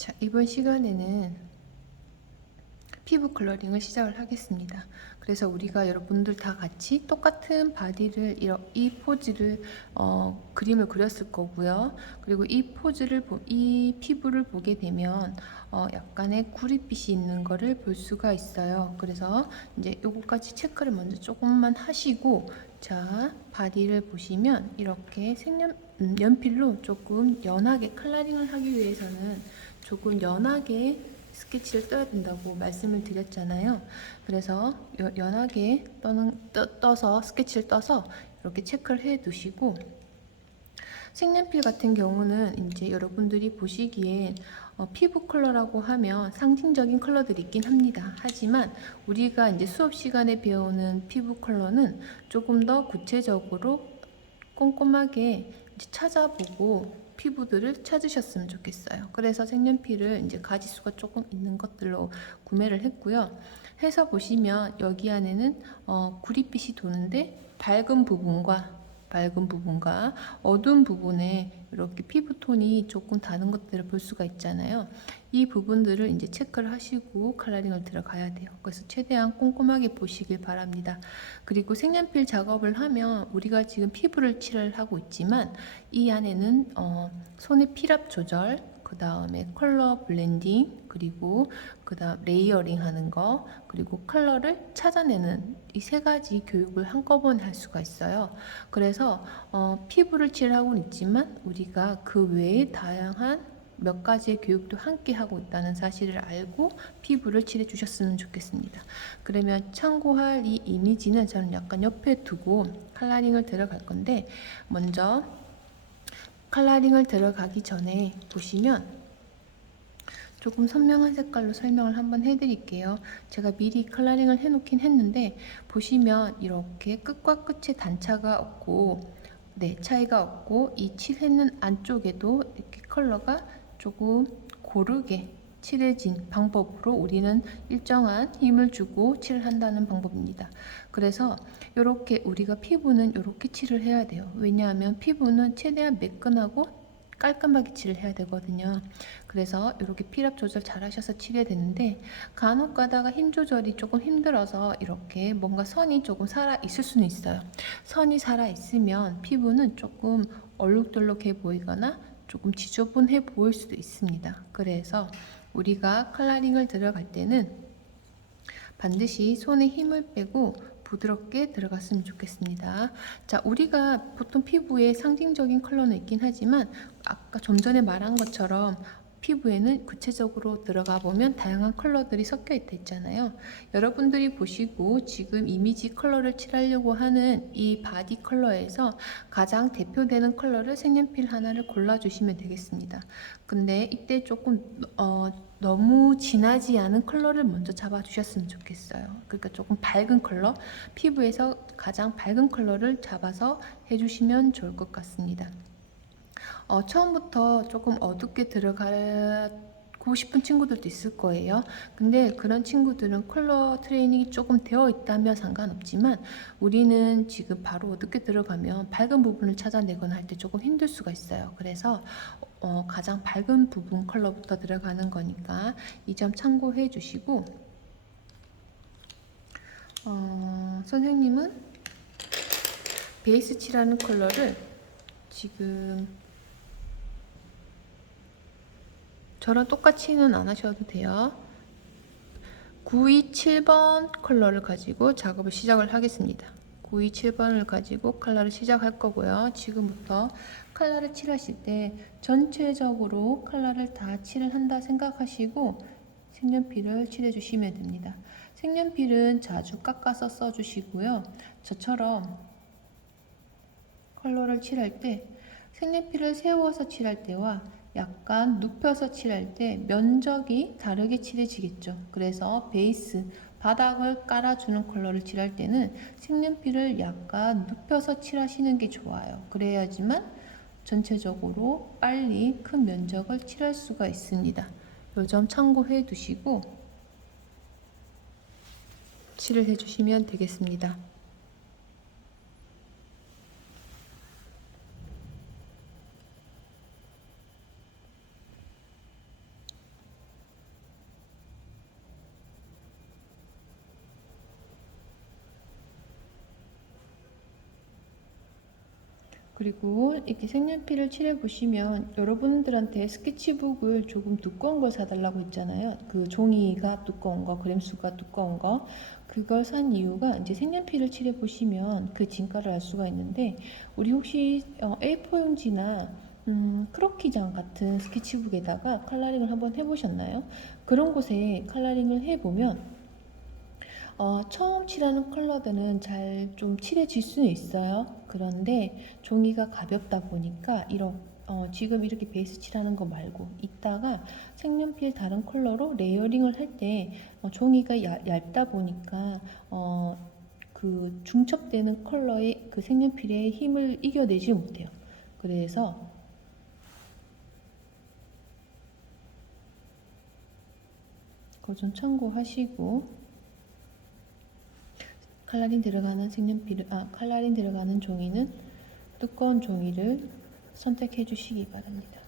자, 이번 시간에는 피부 컬러링을 시작을 하겠습니다. 그래서 우리가 여러분들 다 같이 똑같은 바디를 이 포즈를 그림을 그렸을 거고요. 그리고 이 피부를 보게 되면 약간의 구릿빛이 있는 거를 볼 수가 있어요. 그래서 이제 요거까지 체크를 먼저 조금만 하시고, 자, 바디를 보시면 이렇게 연필로 조금 연하게 컬러링을 하기 위해서는 조금 연하게 스케치를 떠야 된다고 말씀을 드렸잖아요. 그래서 연하게 떠서 스케치를 떠서 이렇게 체크를 해 두시고, 색연필 같은 경우는 이제 여러분들이 보시기엔 피부 컬러라고 하면 상징적인 컬러들이 있긴 합니다. 하지만 우리가 이제 수업 시간에 배우는 피부 컬러는 조금 더 구체적으로 꼼꼼하게 이제 찾아보고 피부들을 찾으셨으면 좋겠어요. 그래서 색연필을 이제 가지수가 조금 있는 것들로 구매를 했고요. 해서 보시면 여기 안에는 구릿빛이 도는데 밝은 부분과 어두운 부분에 이렇게 피부톤이 조금 다른 것들을 볼 수가 있잖아요. 이 부분들을 이제 체크를 하시고 컬러링을 들어가야 돼요. 그래서 최대한 꼼꼼하게 보시길 바랍니다. 그리고 색연필 작업을 하면 우리가 지금 피부를 칠을 하고 있지만 이 안에는 손의 필압 조절, 그 다음에 컬러 블렌딩, 그리고 그 다음 레이어링 하는 거, 그리고 컬러를 찾아내는 이 세 가지 교육을 한꺼번에 할 수가 있어요. 그래서 피부를 칠하고는 있지만 우리가 그 외에 다양한 몇 가지의 교육도 함께 하고 있다는 사실을 알고 피부를 칠해 주셨으면 좋겠습니다. 그러면 참고할 이 이미지는 저는 약간 옆에 두고 컬러링을 들어갈 건데, 먼저 컬러링을 들어가기 전에 보시면 조금 선명한 색깔로 설명을 한번 해드릴게요. 제가 미리 컬러링을 해놓긴 했는데 보시면 이렇게 끝과 끝에 단차가 없고, 네, 차이가 없고, 이 칠해는 안쪽에도 이렇게 컬러가 조금 고르게 칠해진 방법으로 우리는 일정한 힘을 주고 칠을 한다는 방법입니다. 그래서 이렇게 우리가 피부는 이렇게 칠을 해야 돼요. 왜냐하면 피부는 최대한 매끈하고 깔끔하게 칠을 해야 되거든요. 그래서 이렇게 필압 조절 잘 하셔서 칠해야 되는데, 간혹 가다가 힘 조절이 조금 힘들어서 이렇게 뭔가 선이 조금 살아 있을 수는 있어요. 선이 살아 있으면 피부는 조금 얼룩덜룩해 보이거나 조금 지저분해 보일 수도 있습니다. 그래서 우리가 컬러링을 들어갈 때는 반드시 손에 힘을 빼고 부드럽게 들어갔으면 좋겠습니다. 자, 우리가 보통 피부에 상징적인 컬러는 있긴 하지만 아까 좀 전에 말한 것처럼 피부에는 구체적으로 들어가 보면 다양한 컬러들이 섞여 있잖아요. 여러분들이 보시고 지금 이미지 컬러를 칠하려고 하는 이 바디 컬러에서 가장 대표되는 컬러를 색연필 하나를 골라주시면 되겠습니다. 근데 이때 조금 너무 진하지 않은 컬러를 먼저 잡아주셨으면 좋겠어요. 그러니까 조금 밝은 컬러, 피부에서 가장 밝은 컬러를 잡아서 해주시면 좋을 것 같습니다. 처음부터 조금 어둡게 들어가고 싶은 친구들도 있을 거예요. 근데 그런 친구들은 컬러 트레이닝이 조금 되어 있다면 상관없지만, 우리는 지금 바로 어둡게 들어가면 밝은 부분을 찾아내거나 할 때 조금 힘들 수가 있어요. 그래서 가장 밝은 부분 컬러부터 들어가는 거니까 이 점 참고해 주시고, 선생님은 베이스 칠하는 컬러를 지금 저랑 똑같이는 안 하셔도 돼요. 927번 컬러를 가지고 작업을 시작을 하겠습니다. 927번을 가지고 컬러를 시작할 거고요. 지금부터 컬러를 칠하실 때 전체적으로 컬러를 다 칠을 한다 생각하시고 색연필을 칠해 주시면 됩니다. 색연필은 자주 깎아서 써 주시고요. 저처럼 컬러를 칠할 때 색연필을 세워서 칠할 때와 약간 눕혀서 칠할 때 면적이 다르게 칠해지겠죠. 그래서 베이스 바닥을 깔아주는 컬러를 칠할 때는 색연필을 약간 눕혀서 칠하시는 게 좋아요. 그래야지만 전체적으로 빨리 큰 면적을 칠할 수가 있습니다. 이 점 참고해 두시고 칠을 해주시면 되겠습니다. 그리고 이렇게 색연필을 칠해 보시면 여러분들한테 스케치북을 조금 두꺼운 걸 사달라고 했잖아요. 그 종이가 두꺼운 거, 그램수가 두꺼운 거. 그걸 산 이유가 이제 색연필을 칠해 보시면 그 진가를 알 수가 있는데, 우리 혹시 A4 용지나 크로키장 같은 스케치북에다가 컬러링을 한번 해보셨나요? 그런 곳에 컬러링을 해보면 처음 칠하는 컬러들은 잘 좀 칠해질 수는 있어요. 그런데 종이가 가볍다 보니까 지금 이렇게 베이스 칠하는 거 말고 이따가 색연필 다른 컬러로 레이어링을 할 때 종이가 얇다 보니까 그 중첩되는 컬러의 그 색연필의 힘을 이겨내지 못해요. 그래서 그거 좀 참고하시고, 컬러링 들어가는 종이는 두꺼운 종이를 선택해 주시기 바랍니다.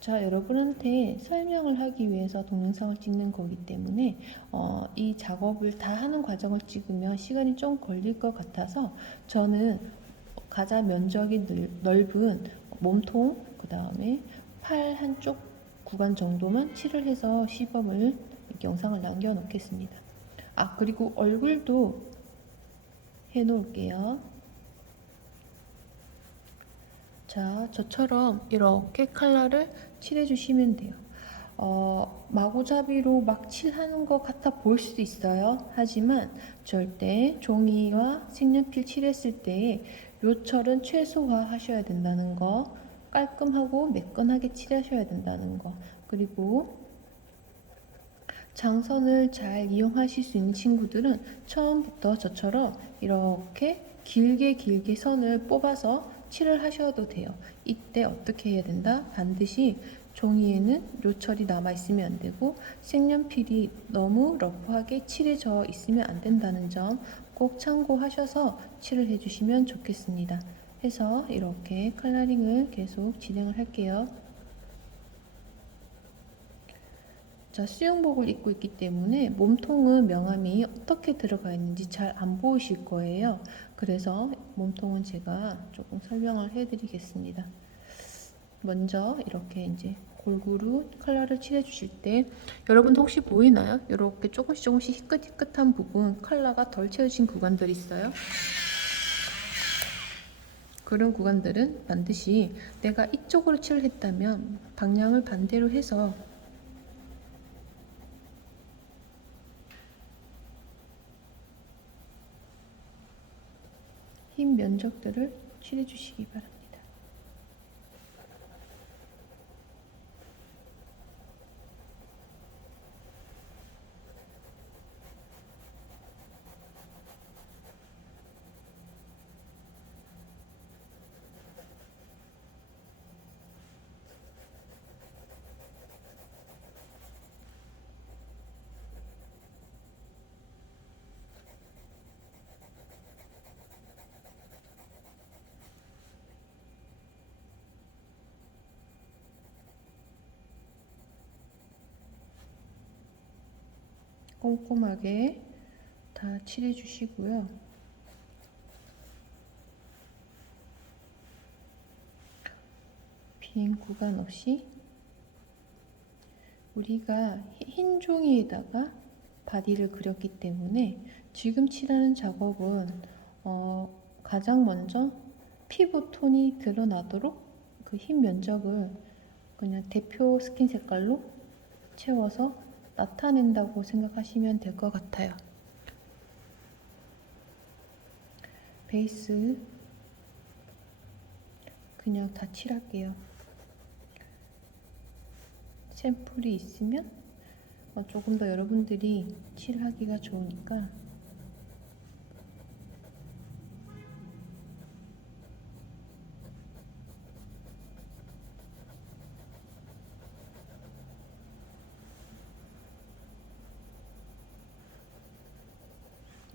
자, 여러분한테 설명을 하기 위해서 동영상을 찍는 거기 때문에 이 작업을 다 하는 과정을 찍으면 시간이 좀 걸릴 것 같아서 저는 가장 면적이 넓은 몸통, 그 다음에 팔 한쪽 구간 정도만 칠을 해서 시범을 영상을 남겨 놓겠습니다. 그리고 얼굴도 해 놓을게요. 자, 저처럼 이렇게 컬러를 칠해 주시면 돼요. 마구잡이로 막 칠하는 것 같아 보일 수도 있어요. 하지만 절대 종이와 색연필 칠했을 때 요철은 최소화 하셔야 된다는 거, 깔끔하고 매끈하게 칠하셔야 된다는 거, 그리고 장선을 잘 이용하실 수 있는 친구들은 처음부터 저처럼 이렇게 길게 선을 뽑아서 칠을 하셔도 돼요. 이때 어떻게 해야 된다? 반드시 종이에는 요철이 남아 있으면 안 되고 색연필이 너무 러프하게 칠해져 있으면 안 된다는 점 꼭 참고하셔서 칠을 해주시면 좋겠습니다. 해서 이렇게 컬러링을 계속 진행을 할게요. 자, 수영복을 입고 있기 때문에 몸통은 명암이 어떻게 들어가 있는지 잘 안 보이실 거예요. 그래서 몸통은 제가 조금 설명을 해드리겠습니다. 먼저 이렇게 이제 골고루 컬러를 칠해 주실 때 여러분도 혹시 보이나요? 이렇게 조금씩 희끗희끗한 부분, 컬러가 덜 채워진 구간들이 있어요. 그런 구간들은 반드시 내가 이쪽으로 칠을 했다면 방향을 반대로 해서 흰 면적들을 칠해 주시기 바랍니다. 꼼꼼하게 다 칠해 주시고요. 빈 구간 없이 우리가 흰 종이에다가 바디를 그렸기 때문에 지금 칠하는 작업은 가장 먼저 피부 톤이 드러나도록 그 흰 면적을 그냥 대표 스킨 색깔로 채워서 나타낸다고 생각하시면 될 것 같아요. 베이스 그냥 다 칠할게요. 샘플이 있으면 조금 더 여러분들이 칠하기가 좋으니까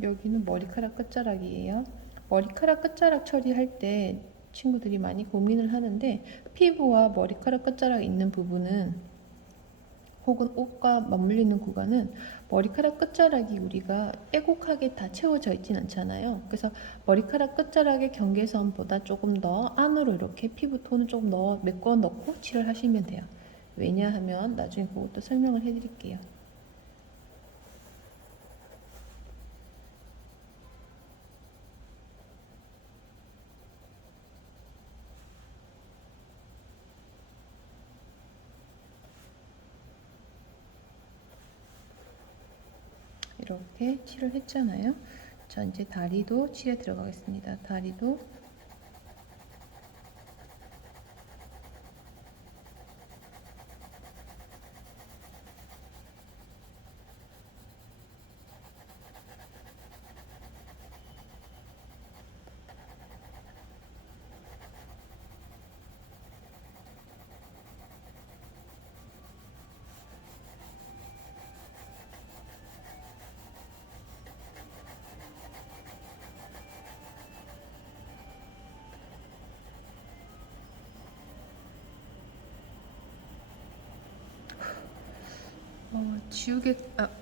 여기는 머리카락 끝자락이에요. 머리카락 끝자락 처리할 때 친구들이 많이 고민을 하는데 피부와 머리카락 끝자락 있는 부분은 혹은 옷과 맞물리는 구간은 머리카락 끝자락이 우리가 빼곡하게 다 채워져 있진 않잖아요. 그래서 머리카락 끝자락의 경계선보다 조금 더 안으로 이렇게 피부톤을 조금 메꿔 넣고 칠을 하시면 돼요. 왜냐하면 나중에 그것도 설명을 해드릴게요. 이렇게 칠을 했잖아요. 자, 이제 다리도 칠해 들어가겠습니다. 다리도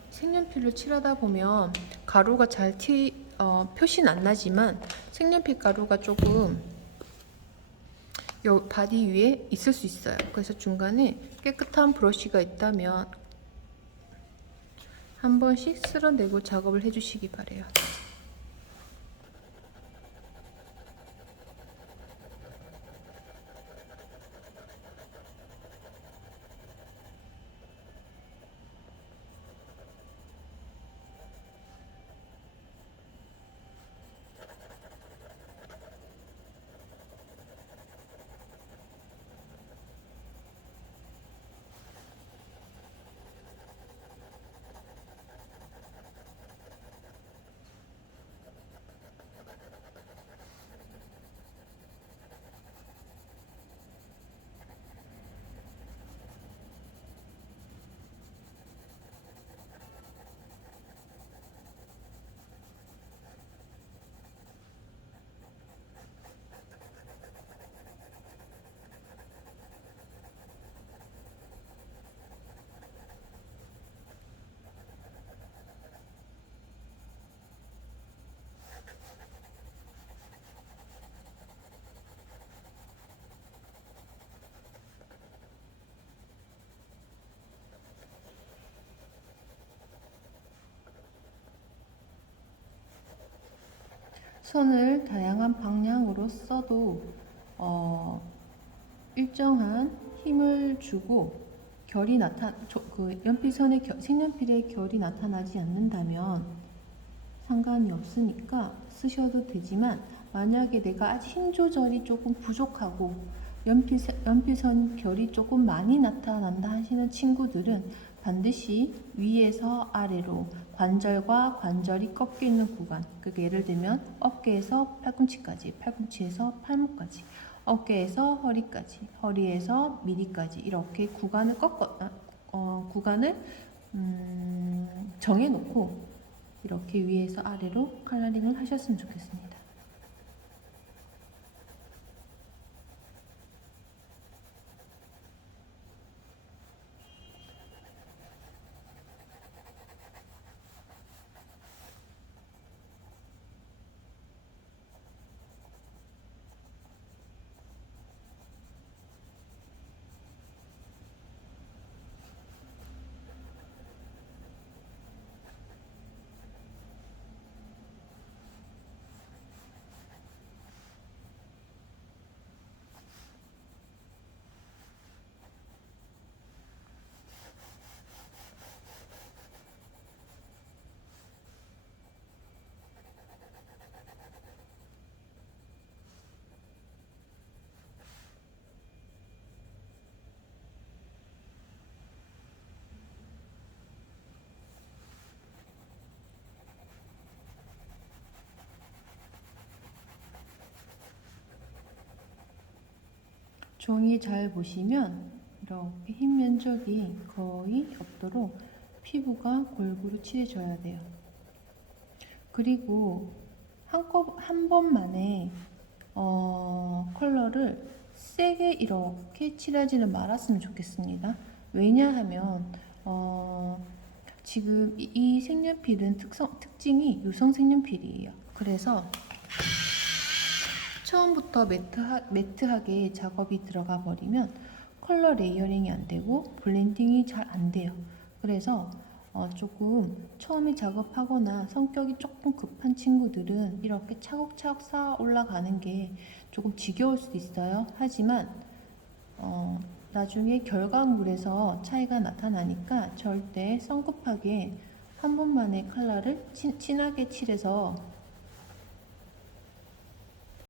색연필로 칠하다 보면 가루가 잘 표시는 안 나지만 색연필 가루가 조금 요 바디 위에 있을 수 있어요. 그래서 중간에 깨끗한 브러쉬가 있다면 한 번씩 쓸어내고 작업을 해주시기 바래요. 선을 다양한 방향으로 써도 일정한 힘을 주고 색연필의 결이 나타나지 않는다면 상관이 없으니까 쓰셔도 되지만, 만약에 내가 힘 조절이 조금 부족하고 연필선 결이 조금 많이 나타난다 하시는 친구들은 반드시 위에서 아래로 관절과 관절이 꺾여 있는 구간, 그러니까 예를 들면 어깨에서 팔꿈치까지, 팔꿈치에서 팔목까지, 어깨에서 허리까지, 허리에서 미리까지 이렇게 구간을 정해놓고 이렇게 위에서 아래로 컬러링을 하셨으면 좋겠습니다. 종이 잘 보시면 이렇게 흰 면적이 거의 없도록 피부가 골고루 칠해줘야 돼요. 그리고 한 번만에 컬러를 세게 이렇게 칠하지는 말았으면 좋겠습니다. 왜냐하면 지금 이 색연필은 특징이 유성 색연필이에요. 그래서 처음부터 매트하게 작업이 들어가 버리면 컬러 레이어링이 안 되고 블렌딩이 잘 안 돼요. 그래서 조금 처음에 작업하거나 성격이 조금 급한 친구들은 이렇게 차곡차곡 쌓아 올라가는 게 조금 지겨울 수도 있어요. 하지만 나중에 결과물에서 차이가 나타나니까 절대 성급하게 한 번만에 컬러를 진하게 칠해서